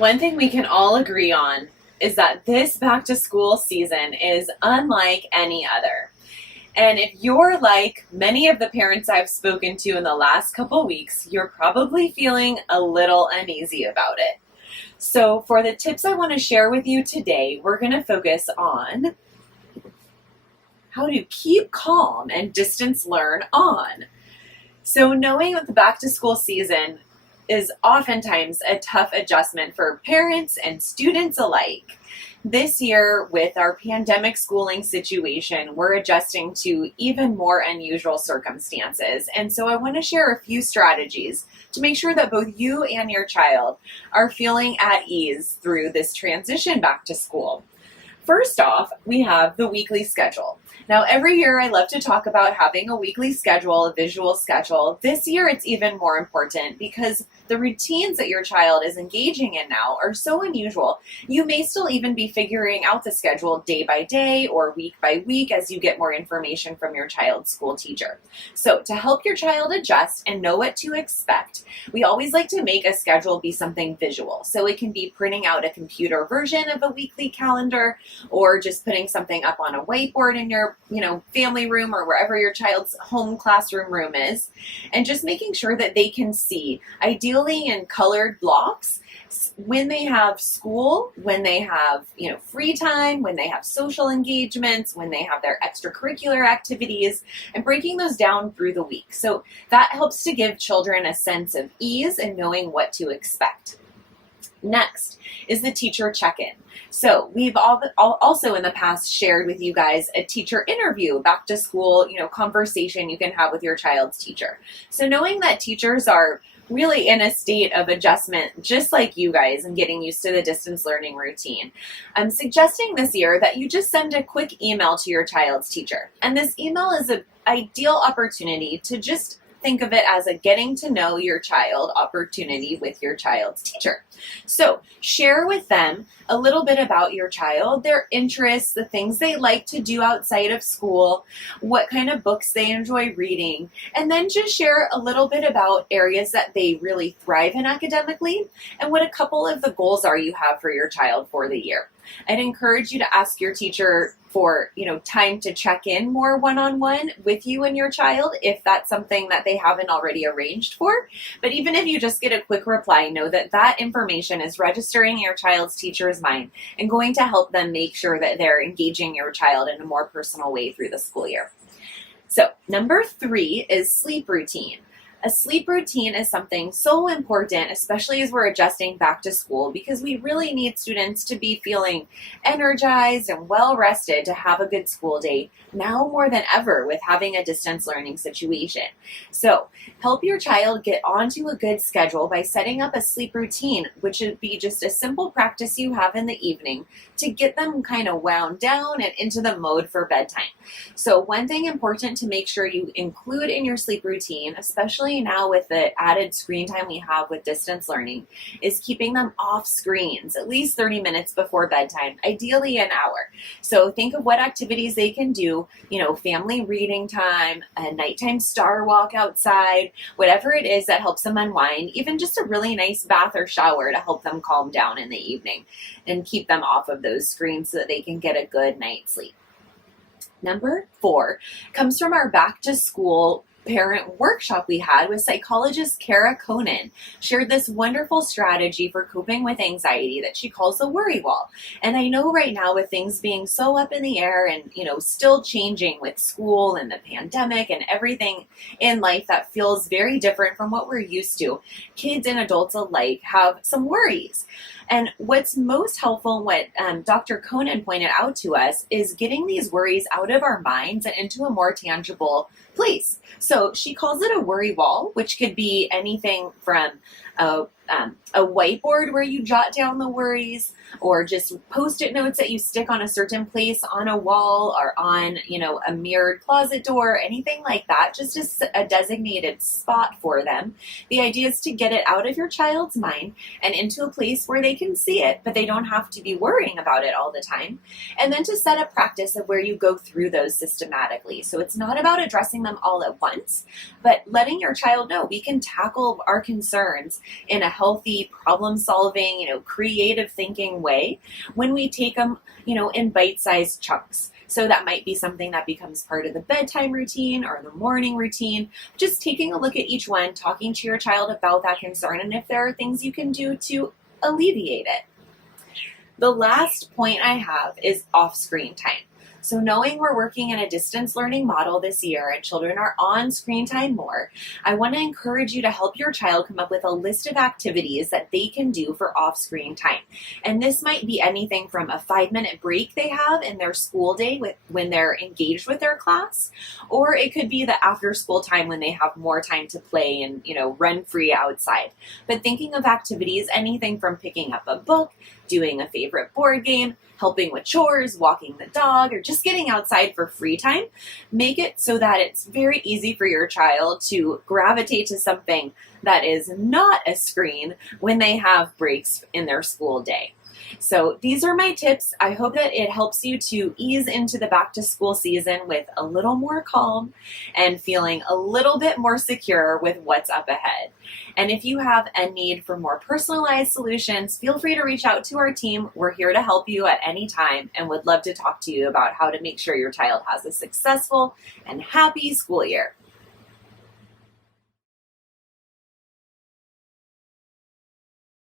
One thing we can all agree on is that this back to school season is unlike any other. And if you're like many of the parents I've spoken to in the last couple weeks, you're probably feeling a little uneasy about it. So for the tips I want to share with you today, we're going to focus on how to keep calm and distance learn on. So knowing that the back to school season is oftentimes a tough adjustment for parents and students alike. This year, with our pandemic schooling situation, we're adjusting to even more unusual circumstances. And so I want to share a few strategies to make sure that both you and your child are feeling at ease through this transition back to school. First off, we have the weekly schedule. Now, every year I love to talk about having a weekly schedule, a visual schedule. This year it's even more important because the routines that your child is engaging in now are so unusual. You may still even be figuring out the schedule day by day or week by week as you get more information from your child's school teacher. So to help your child adjust and know what to expect, we always like to make a schedule be something visual. So it can be printing out a computer version of a weekly calendar, or just putting something up on a whiteboard in your, family room or wherever your child's home classroom room is, and just making sure that they can see, ideally in colored blocks, when they have school, when they have, free time, when they have social engagements, when they have their extracurricular activities, and breaking those down through the week. So that helps to give children a sense of ease and knowing what to expect. Next is the teacher check-in. So we've also in the past shared with you guys a teacher interview, back to school, conversation you can have with your child's teacher. So knowing that teachers are really in a state of adjustment, just like you guys, and getting used to the distance learning routine, I'm suggesting this year that you just send a quick email to your child's teacher. And this email is an ideal opportunity to just think of it as a getting to know your child opportunity with your child's teacher. So share with them a little bit about your child, their interests, the things they like to do outside of school, what kind of books they enjoy reading, and then just share a little bit about areas that they really thrive in academically and what a couple of the goals are you have for your child for the year. I'd encourage you to ask your teacher for, time to check in more one-on-one with you and your child if that's something that they haven't already arranged for. But even if you just get a quick reply, know that that information is registering in your child's teacher's mind and going to help them make sure that they're engaging your child in a more personal way through the school year. So number 3 is sleep routine. A sleep routine is something so important, especially as we're adjusting back to school, because we really need students to be feeling energized and well rested to have a good school day, now more than ever with having a distance learning situation. So help your child get onto a good schedule by setting up a sleep routine, which would be just a simple practice you have in the evening to get them kind of wound down and into the mode for bedtime. So one thing important to make sure you include in your sleep routine, especially now with the added screen time we have with distance learning, is keeping them off screens at least 30 minutes before bedtime, ideally an hour. So think of what activities they can do, family reading time, a nighttime star walk outside, whatever it is that helps them unwind, even just a really nice bath or shower to help them calm down in the evening and keep them off of those screens so that they can get a good night's sleep. Number 4 comes from our back to school parent workshop we had with psychologist Kara Conan. Shared this wonderful strategy for coping with anxiety that she calls the worry wall. And I know right now, with things being so up in the air and still changing with school and the pandemic and everything in life that feels very different from what we're used to, kids and adults alike have some worries. And what's most helpful, what Dr. Conan pointed out to us, is getting these worries out of our minds and into a more tangible place. So she calls it a worry wall, which could be anything from a whiteboard where you jot down the worries, or just Post-it notes that you stick on a certain place on a wall or on, a mirrored closet door, anything like that, just a designated spot for them. The idea is to get it out of your child's mind and into a place where they can see it, but they don't have to be worrying about it all the time. And then to set a practice of where you go through those systematically. So it's not about addressing them all at once, but letting your child know we can tackle our concerns in a healthy, problem-solving, creative thinking way when we take them, in bite-sized chunks. So that might be something that becomes part of the bedtime routine or the morning routine. Just taking a look at each one, talking to your child about that concern, and if there are things you can do to alleviate it. The last point I have is off-screen time. So knowing we're working in a distance learning model this year and children are on screen time more, I want to encourage you to help your child come up with a list of activities that they can do for off-screen time. And this might be anything from a 5-minute break they have in their school day when they're engaged with their class, or it could be the after school time when they have more time to play and, run free outside. But thinking of activities, anything from picking up a book, doing a favorite board game, helping with chores, walking the dog, or just getting outside for free time, make it so that it's very easy for your child to gravitate to something that is not a screen when they have breaks in their school day. So these are my tips. I hope that it helps you to ease into the back to school season with a little more calm and feeling a little bit more secure with what's up ahead. And if you have a need for more personalized solutions, feel free to reach out to our team. We're here to help you at any time and would love to talk to you about how to make sure your child has a successful and happy school year.